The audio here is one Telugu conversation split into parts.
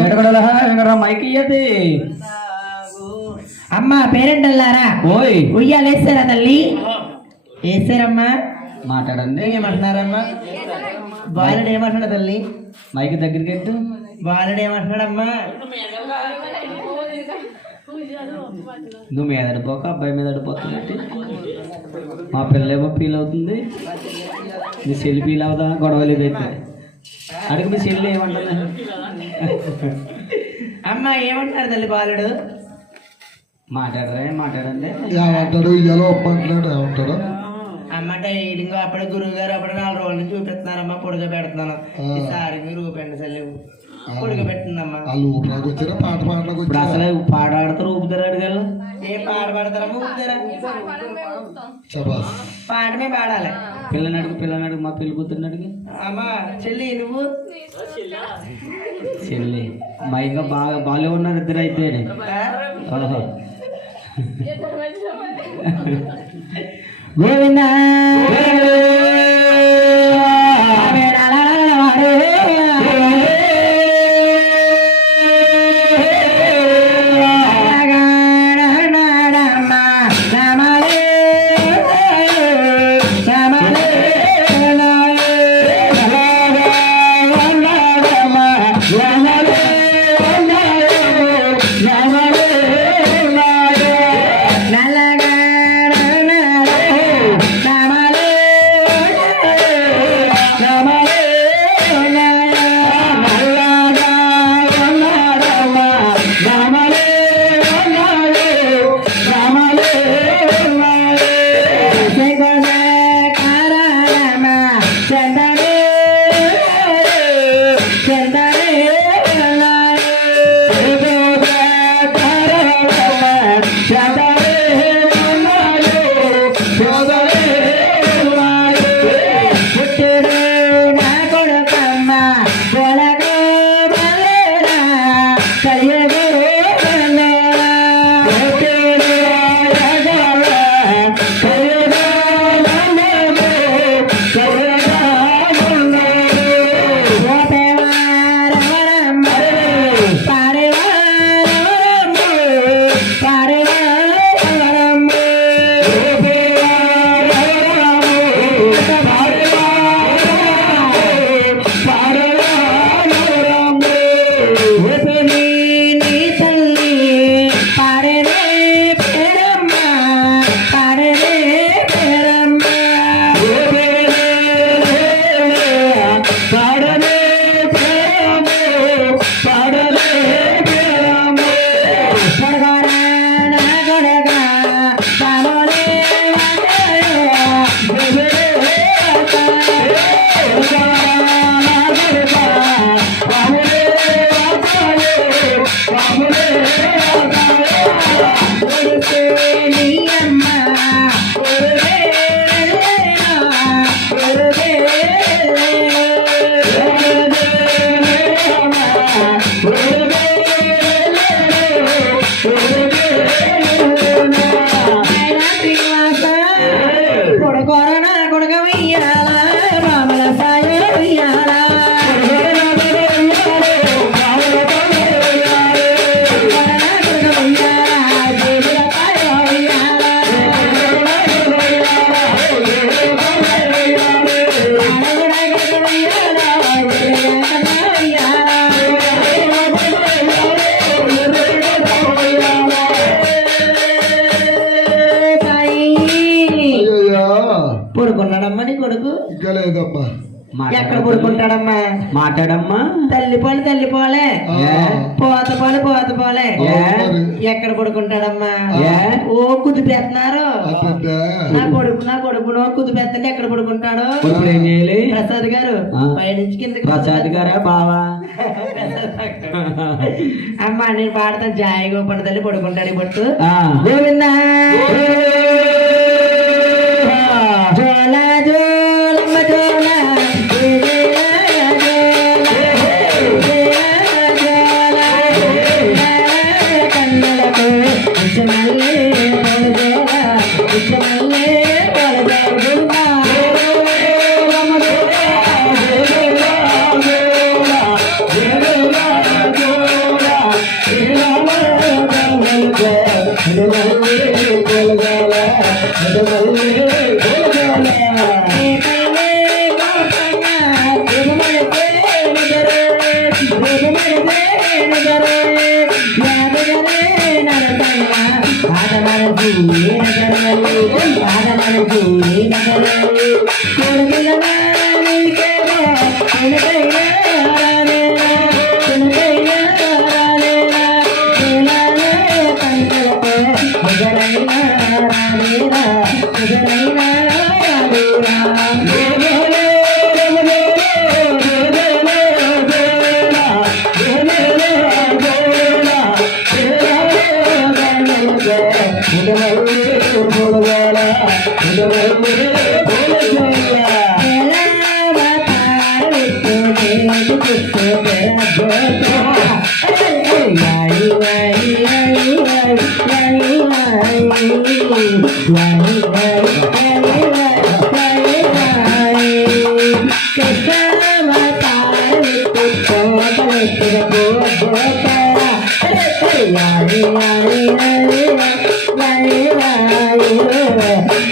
ఎడగడల మైకియతే అమ్మ పేరెంటల్లారా? ఓయ్. ఉయ్యాలేస్తారా తల్లి? వేస్తారమ్మా మాట్లాడండి ఏమంటున్నారమ్మా? బాలుడు ఏమంటున్నాడు తల్లి? మైక్ దగ్గరికి ఎట్టు బాలుడు ఏమంటున్నాడమ్మా నువ్వు మీద పోక అబ్బాయి మీద పోతున్నట్టు మా పిల్లేమో ఫీల్ అవుతుంది. మీ చెల్లి ఫీల్ అవుదా? గొడవలు ఇదైతే అడిగి మీ చెల్లి ఏమంటుంది? అమ్మ ఏమంటున్నాడు తల్లి బాలుడు? మాట్లాడరా మాట్లాడండి? ఏమంటాడు ఇయ్యాలో ఒప్పంటున్నాడు ఏమంటాడు అమ్మ డైలింగ్ అప్పుడే గురువు గారు అప్పుడు నాలుగు రోజుల నుంచి చూపిస్తున్నారమ్మా పొడుగు పెడుతున్నాను. ఈసారి మీరు ఊపండి వచ్చారా పాట పాటలకు ఇప్పుడు అసలు పాట ఆడతారు ఊపుతారు అడిగారు ఏ పాట పాడతారమ్మా? ఊపుతారా? శబాస్ పాటమే పాడాలి. పిల్లని అడుగు పిల్లని అడుగు మా పెళ్ళి కూతుర్ని అడిగి. అమ్మా చెల్లి నువ్వు? చెల్లి మా ఇంకా బాగా బాగా ఉన్నారు ఇద్దరు అయితే. ఆ? ఓహో గోవింద పడుకున్నాడమ్మా నీ కొడుకు? ఇంకా లేదమ్మా ఎక్కడ పడుకుంటాడమ్మా? మాట్లాడమ్మా. తల్లి పోలే తల్లి పోలే. ఆ, పోత పోలే పోత పోలే. ఎక్కడ పడుకుంటాడమ్మా? ఓ కుది పెడుతున్నారు అట్లంటే నా కొడుకు నా కొడుకును కుది పెడుతుంటే ఎక్కడ పడుకుంటాడు? ప్రసాద్ గారు. పైనుంచి కిందకి ప్రసాద్ గారా బావా? అమ్మ నేను పాడతాను. జాయి గోపండ తల్లి పడుకుంటాడు ఇప్పుడు. Govinda! Hare Yeah.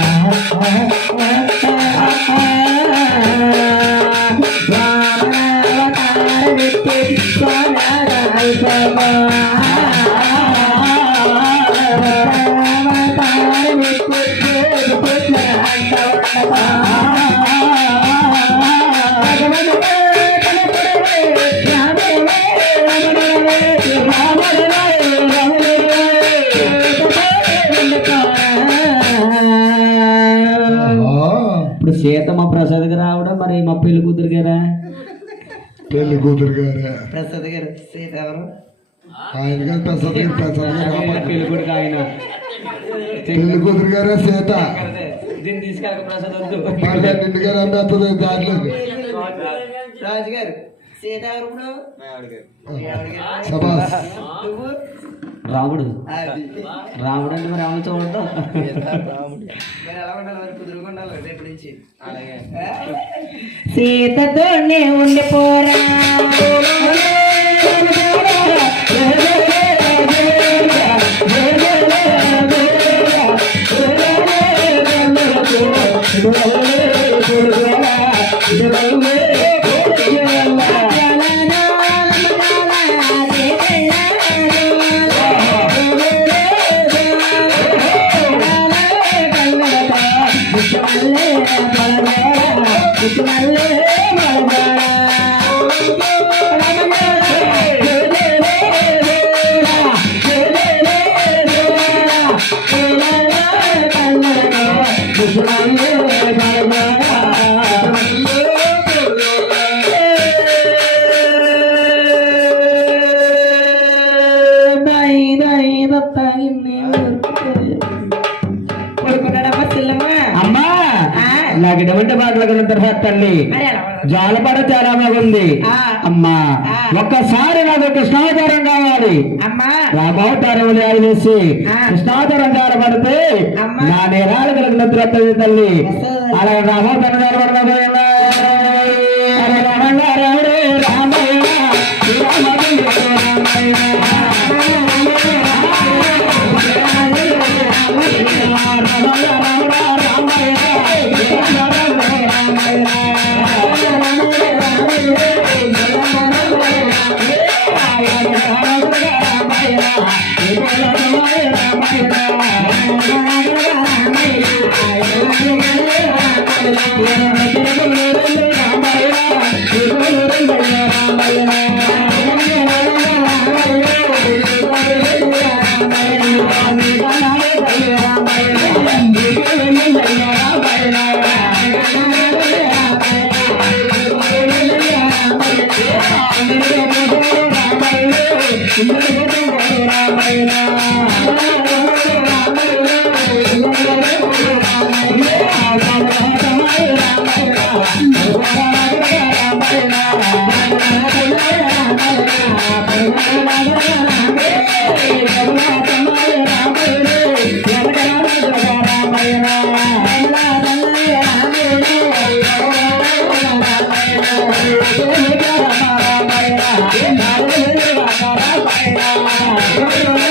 Ah, ah, ah. ఇప్పుడు సీతమ్మ ప్రసాద్కి రావడం మరి మా పెళ్ళి కూతురు గారా? పెళ్ళి కూతురు గారే. ప్రసాద్ గారు సీత ఎవరు? ఆయన గారు ప్రసాద్ గారు ప్రసాద్ గారు రామ- పెళ్ళి కొడుకు ఆయన పెళ్ళి కూతురు గారే సీత. దీన్ని తీసుకెళ్ళక ప్రసాద్ వద్దు. గారు అమ్మేస్తుంది దారిలో. రాజు గారు సీత ఎవరు ఇప్పుడు? సబాస్ నువ్వు? రాముడు. రాముడు అంటే మరి ఏమైనా చూడటం సీతతోనే ఉండిపోరా. తర్వాత తల్లి? జాలపడ చాలా బాగుంది. అమ్మా. ఒక్కసారి నాకు కృష్ణావతారం కావాలి రామావతారం వేసి కాలపడితే అమ్మా. నా నేరాలు కలిగిన తల్లి. అలా రామావతారం కాలపడదు Thank you.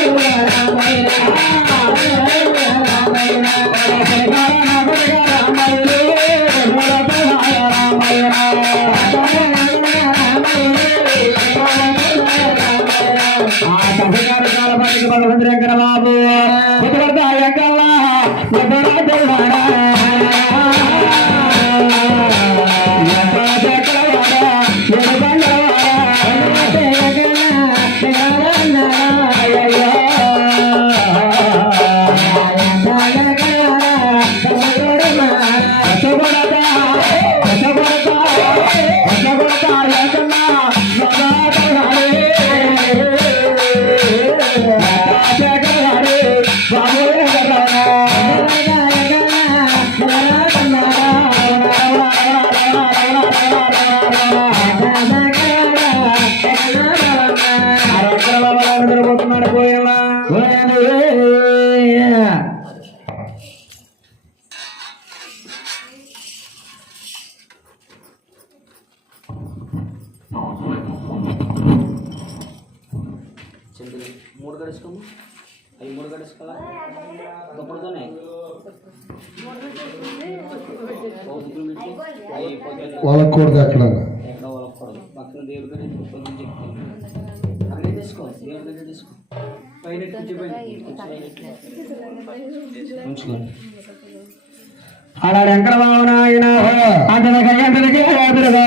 చింతలు మూడు గడుచుకోము అవి మూడు గడుచుకోవాలా ఒకటితోనే వాళ్ళకూడదు అక్కడ ఎక్కడ వాళ్ళకూడదు పక్కన దేవుడి దగ్గర కొంచెం చెప్తాను అక్కడ తీసుకో. దేవుడి దగ్గర తీసుకో. పైన పైన ఉంచుకోండి ఆడ వెంకటబాబు నాయన ఎంతనికి ఎదురుగా